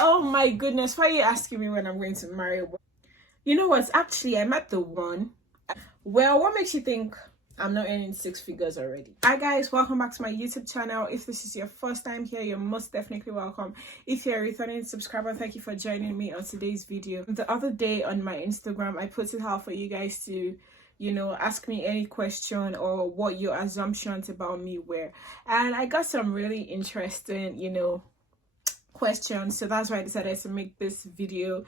Oh my goodness, why are you asking me when I'm going to marry? You know what? Actually, I met the one. Well, what makes you think I'm not earning six figures already? Hi guys, welcome back to my YouTube channel. If this is your first time here, you're most definitely welcome. If you're a returning subscriber, thank you for joining me on today's video. The other day on my Instagram, I put it out for you guys to ask me any question or what your assumptions about me were, and I got some really interesting questions, so that's why I decided to make this video.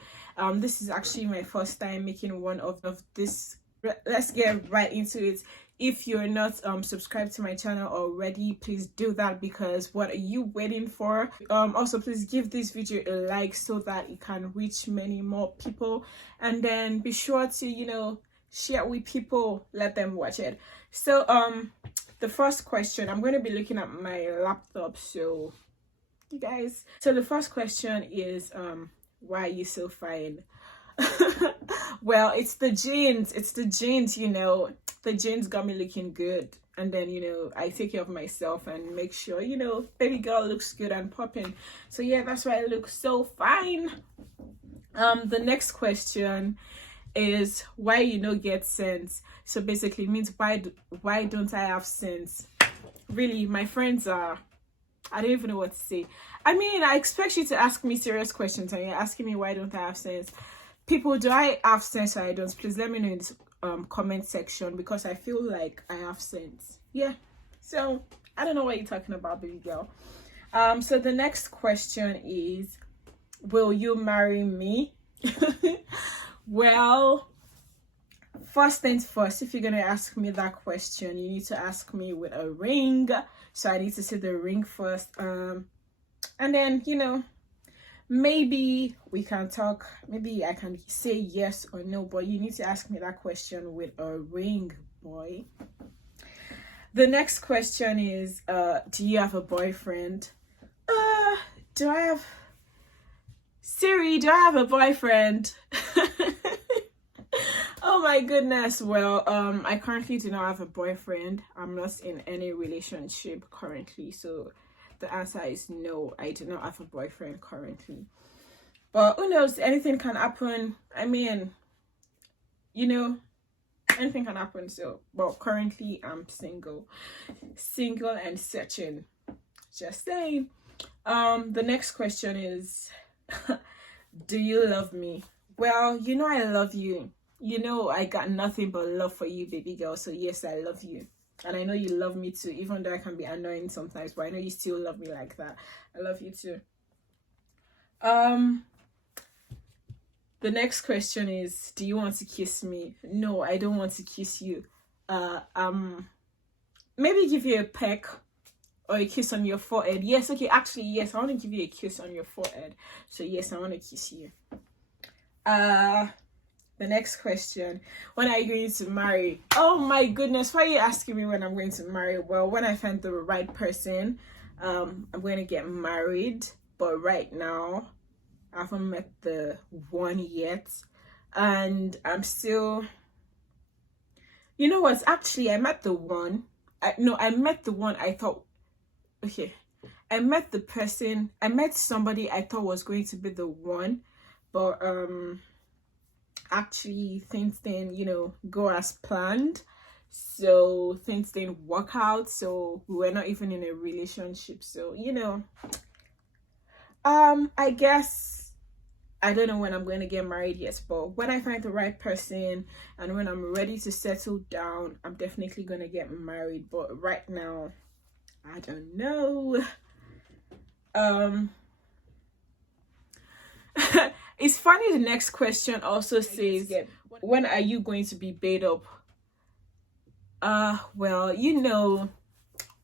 This is actually my first time making one of this. Let's get right into it. If you're not subscribed to my channel already, please do that, because what are you waiting for? Also, please give this video a like so that it can reach many more people, and then be sure to share with people, let them watch it. So the first question, I'm going to be looking at my laptop, so you guys, so the first question is why are you so fine? Well, it's the jeans, the jeans got me looking good, and then I take care of myself and make sure baby girl looks good and popping. So yeah, that's why I look so fine. The next question is why you don't get sense. So basically it means why don't I have sense? Really, my friends are, I don't even know what to say. I mean, I expect you to ask me serious questions and you're asking me why don't I have sense. People, do I have sense or I don't? Please let me know in this comment section, because I feel like I have sense. Yeah, so I don't know what you're talking about, baby girl. So the next question is, will you marry me? Well, first things first, if you're gonna ask me that question, you need to ask me with a ring. So I need to see the ring first, and then maybe we can talk. Maybe I can say yes or no, but you need to ask me that question with a ring, boy. The next question is, do you have a boyfriend? Do I have Siri, do I have a boyfriend? Oh my goodness. Well, I currently do not have a boyfriend. I'm not in any relationship currently, so the answer is no, I do not have a boyfriend currently. But who knows, anything can happen. I mean, anything can happen. So, but currently I'm single and searching, just saying. The next question is do you love me? Well, I love you. I got nothing but love for you, baby girl. So yes, I love you, and I know you love me too, even though I can be annoying sometimes, but I know you still love me like that. I love you too. The next question is, do you want to kiss me? No, I don't want to kiss you. Maybe give you a peck or a kiss on your forehead. Yes, okay, actually yes, I want to give you a kiss on your forehead. So yes, I want to kiss you. The next question, when are you going to marry? Oh my goodness, why are you asking me when I'm going to marry? Well, when I find the right person, I'm going to get married. But right now, I haven't met the one yet, and I'm still, actually I met the one. I met the one I thought, okay, I met somebody I thought was going to be the one, but actually things didn't go as planned, so things didn't work out, so we were not even in a relationship. So I guess I don't know when I'm going to get married yet, but when I find the right person and when I'm ready to settle down, I'm definitely going to get married. But right now, I don't know. It's funny, the next question also says, when are you going to be paid up? Well,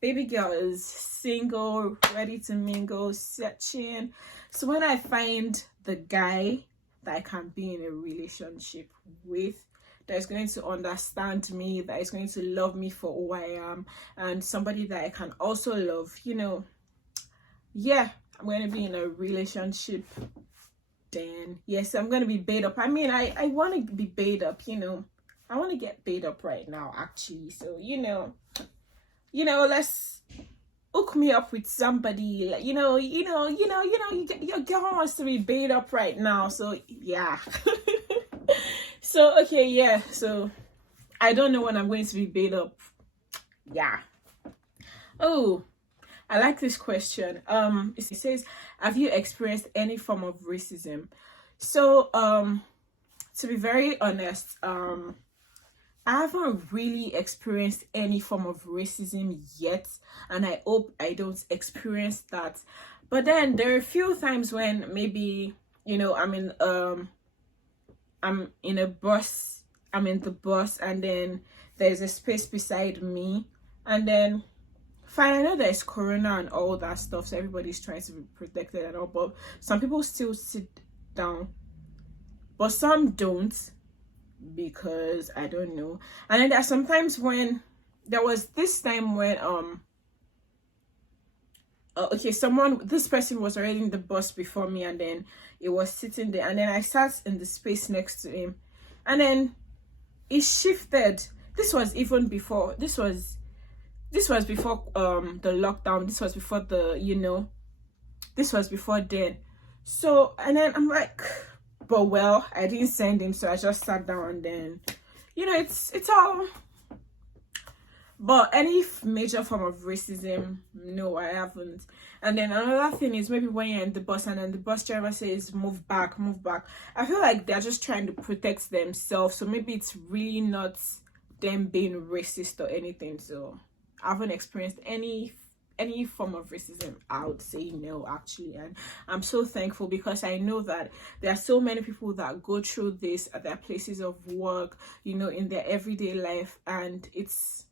baby girl is single, ready to mingle, searching. So when I find the guy that I can be in a relationship with, that is going to understand me, that is going to love me for who I am, and somebody that I can also love, yeah, I'm going to be in a relationship. Then yes, I'm going to be paid up. I mean, I want to be paid up, I want to get paid up right now, actually. So let's hook me up with somebody, like, your girl wants to be bait up right now. So yeah. So okay, yeah, so I don't know when I'm going to be bait up. Yeah. Oh, I like this question. It says, have you experienced any form of racism? So to be very honest, I haven't really experienced any form of racism yet, and I hope I don't experience that. But then there are a few times when maybe, I'm in a bus, I'm in the bus, and then there's a space beside me, and then fine, I know there's corona and all that stuff, so everybody's trying to be protected and all, but some people still sit down, but some don't, because I don't know. And then there's sometimes when there was this time when this person was already in the bus before me, and then it was sitting there, and then I sat in the space next to him, and then it shifted. This was even before, this was before the lockdown. This was before this was before then. So, and then I'm like, but well, I didn't send him, so I just sat down, and then it's all. But any major form of racism, no, I haven't. And then another thing is, maybe when you're in the bus and then the bus driver says move back, move back, I feel like they're just trying to protect themselves, so maybe it's really not them being racist or anything. So I haven't experienced any form of racism. I would say no, actually. And I'm so thankful, because I know that there are so many people that go through this at their places of work, in their everyday life, and it's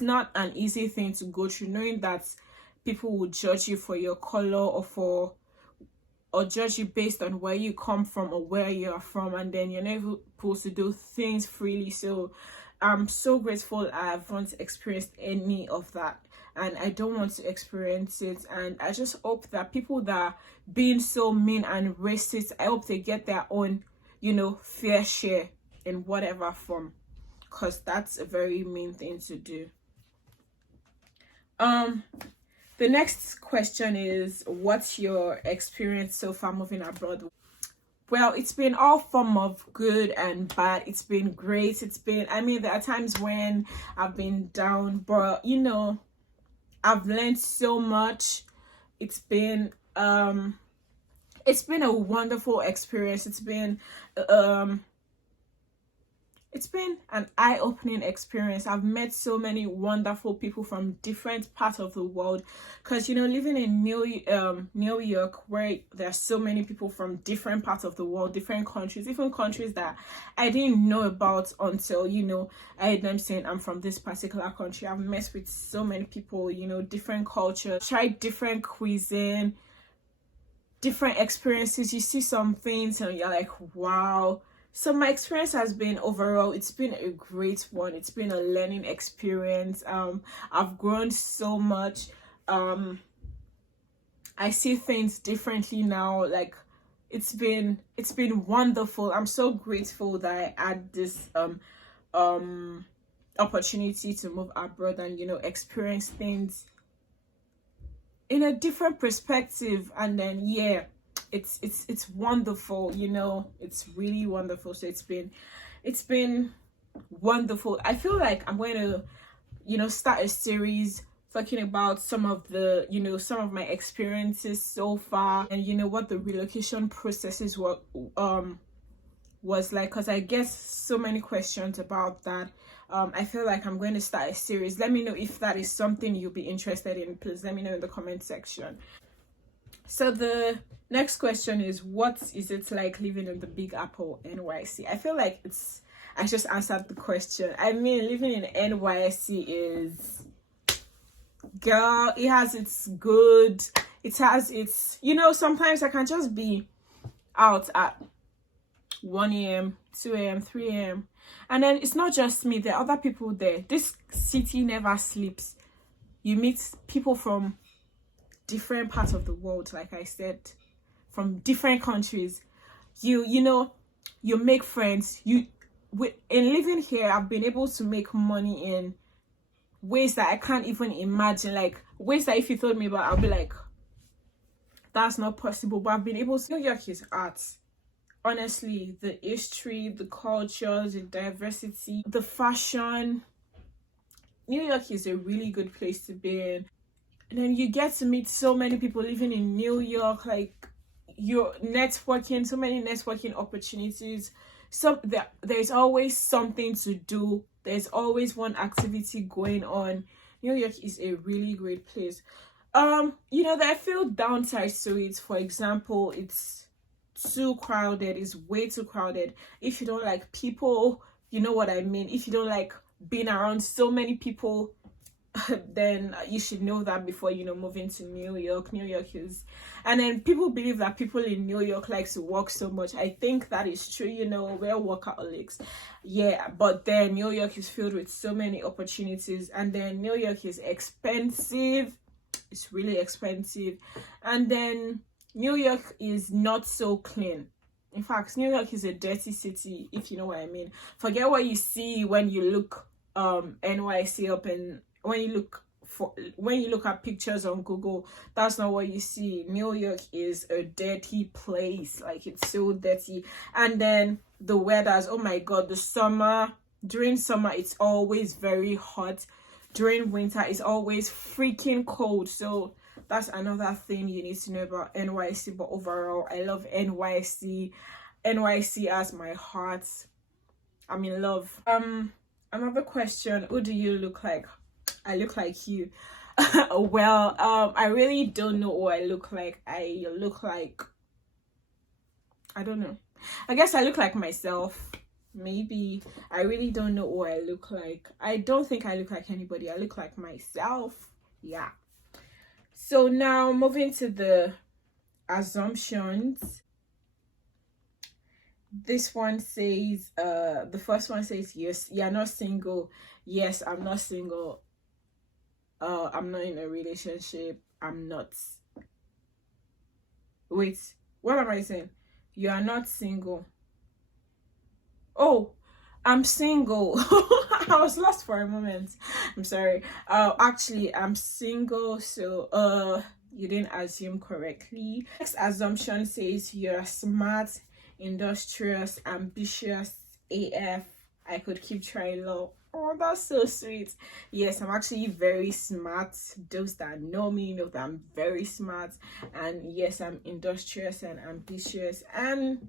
not an easy thing to go through, knowing that people will judge you for your color, or judge you based on where you come from or where you are from, and then you're not supposed to do things freely. So I'm so grateful I haven't experienced any of that, and I don't want to experience it. And I just hope that people that are being so mean and racist, I hope they get their own, fair share in whatever form, because that's a very mean thing to do. The next question is, what's your experience so far moving abroad? Well, it's been all form of good and bad. It's been great. There are times when I've been down, but I've learned so much. It's been a wonderful experience. It's been an eye-opening experience. I've met so many wonderful people from different parts of the world, because living in New York, where there are so many people from different parts of the world, different countries, even countries that I didn't know about until I heard them saying I'm from this particular country. I've met with so many people, different cultures, tried different cuisine, different experiences. You see some things and you're like, wow. So my experience has been, overall, it's been a great one. It's been a learning experience. I've grown so much. I see things differently now. Like, it's been wonderful. I'm so grateful that I had this opportunity to move abroad and experience things in a different perspective. And then it's wonderful, it's really wonderful. So it's been wonderful. I feel like I'm going to start a series talking about some of my experiences so far, and what the relocation processes was like, because I get so many questions about that. I feel like I'm going to start a series. Let me know if that is something you'll be interested in. Please let me know in the comment section. So the next question is, what is it like living in the Big Apple NYC? I feel like I just answered the question. Living in NYC is, girl, it has its good, it has its, sometimes I can just be out at 1 a.m, 2 a.m, 3 a.m, and then it's not just me, there are other people there. This city never sleeps. You meet people from different parts of the world, like I said, from different countries. You make friends. In living here, I've been able to make money in ways that I can't even imagine, like ways that if you told me about, I'll be like, that's not possible. But I've been able to. New York is art. Honestly, the history, the cultures, the diversity, the fashion. New York is a really good place to be in. And then you get to meet so many people living in New York, like you're networking, so many networking opportunities. So there's always something to do. There's always one activity going on. New York is a really great place. There are few downsides to it. For example, it's too crowded. It's way too crowded. If you don't like people, you know what I mean. If you don't like being around so many people, then you should know that before moving to New York. New York is, and then people believe that people in New York like to work so much. I think that is true. We're workaholics, yeah, but then New York is filled with so many opportunities, and then New York is expensive. It's really expensive, and then New York is not so clean. In fact, New York is a dirty city, if you know what I mean. Forget what you see when you look NYC up, and when you look at pictures on Google, that's not what you see. New York is a dirty place. Like, it's so dirty. And then the weathers, oh my god, during summer it's always very hot. During winter it's always freaking cold. So that's another thing you need to know about NYC. But overall, I love NYC. NYC has my heart. I'm in love. Another question, who do you look like? I look like you. Well, I really don't know who I look like. I look like, I don't know. I guess I look like myself. Maybe. I really don't know who I look like. I don't think I look like anybody. I look like myself. Yeah. So now moving to the assumptions. This one says, the first one says, yes, you're not single. Yes, I'm not single. I'm not in a relationship. I'm not. Wait, what am I saying? You are not single. Oh, I'm single. I was lost for a moment. I'm sorry. Actually, I'm single. So, you didn't assume correctly. Next assumption says you're smart, industrious, ambitious AF. I could keep trying. Low. Oh, that's so sweet. Yes, I'm actually very smart. Those that know me know that I'm very smart. And yes, I'm industrious and ambitious. And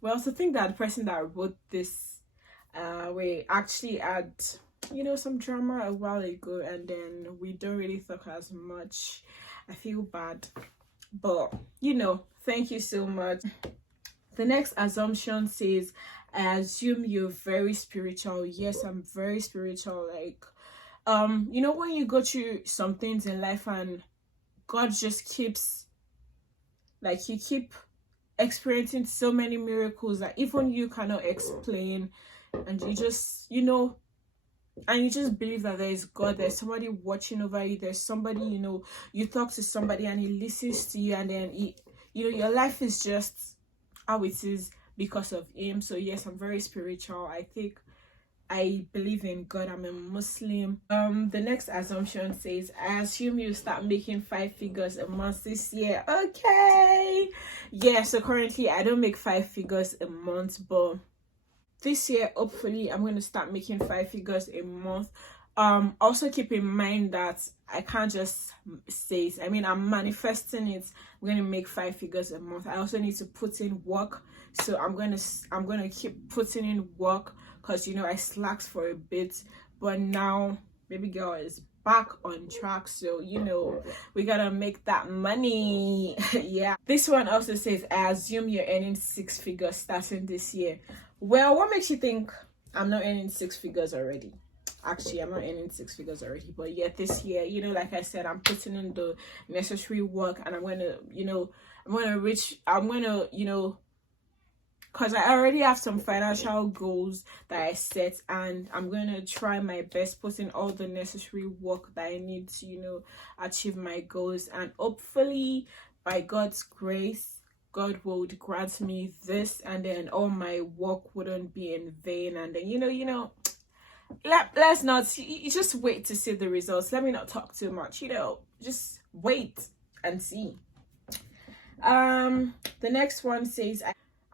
we also think that the person that wrote this, we actually had, some drama a while ago, and then we don't really talk as much. I feel bad. But, thank you so much. The next assumption says, I assume you're very spiritual. Yes, I'm very spiritual. Like, when you go through some things in life and God just keeps, like, you keep experiencing so many miracles that even you cannot explain, and you just, and you just believe that there is God, there's somebody watching over you, there's somebody, you talk to somebody and he listens to you, and then your life is just how it is because of him. So yes, I'm very spiritual. I believe in God. I'm a Muslim. The next assumption says, I assume you start making 5 figures a month this year. Okay. Yeah, so currently I don't make 5 figures a month, but this year hopefully I'm going to start making 5 figures a month. Also keep in mind that I can't just say it. I mean, I'm manifesting it. I'm going to make 5 figures a month. I also need to put in work. So I'm going to keep putting in work, because I slacked for a bit, but now baby girl is back on track. So we gotta make that money. Yeah. This one also says, I assume you're earning 6 figures starting this year. Well, what makes you think I'm not earning 6 figures already? Actually, I'm not earning 6 figures already, but yet this year, like I said, I'm putting in the necessary work, and I'm gonna because I already have some financial goals that I set, and I'm going to try my best, put in all the necessary work that I need to, achieve my goals. And hopefully, by God's grace, God would grant me this, and then all my work wouldn't be in vain. And then, let's not, you just wait to see the results. Let me not talk too much, just wait and see. The next one says,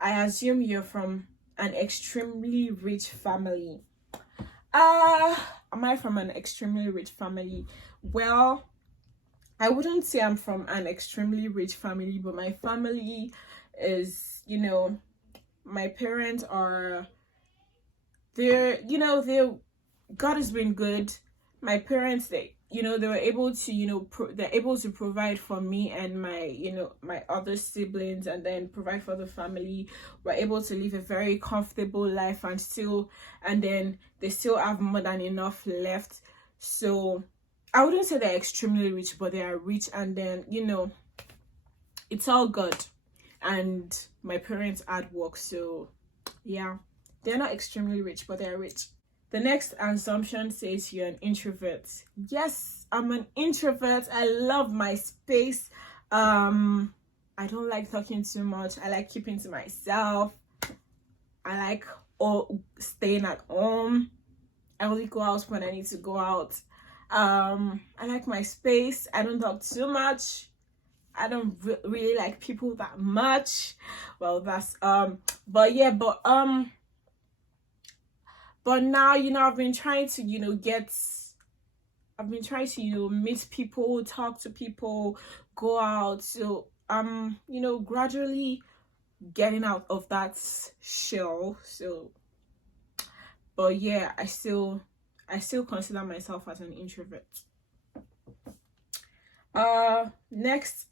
I assume you're from an extremely rich family. Am I from an extremely rich family? Well, I wouldn't say I'm from an extremely rich family, but my family is, my parents are, they're God has been good. My parents, they were able to, they're able to provide for me and my, my other siblings, and then provide for the family. We're able to live a very comfortable life, and then they still have more than enough left. So I wouldn't say they're extremely rich, but they are rich, and then, it's all good. And my parents hard work, so yeah, they're not extremely rich, but they're rich. The next assumption says you're an introvert. Yes, I'm an introvert. I love my space. I don't like talking too much. I like keeping to myself. I like staying at home. I only go out when I need to go out. I like my space. I don't talk too much. I don't really like people that much. Well, that's but now, I've been trying to, meet people, talk to people, go out. So gradually getting out of that shell. So, but yeah, I still consider myself as an introvert. Next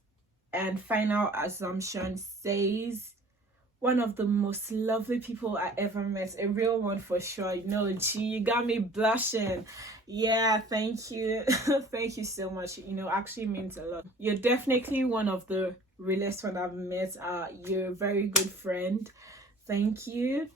and final assumption says, one of the most lovely people I ever met. A real one for sure. Gee, you got me blushing. Yeah, thank you. Thank you so much. Actually means a lot. You're definitely one of the realest one I've met. You're a very good friend. Thank you.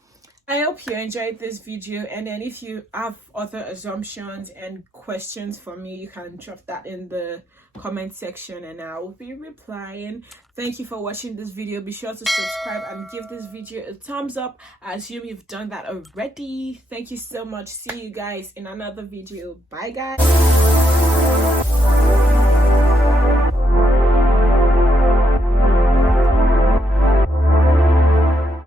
I hope you enjoyed this video, and then if you have other assumptions and questions for me, you can drop that in the comment section and I will be replying. Thank you for watching this video. Be sure to subscribe and give this video a thumbs up. I assume you've done that already. Thank you so much. See you guys in another video. Bye guys.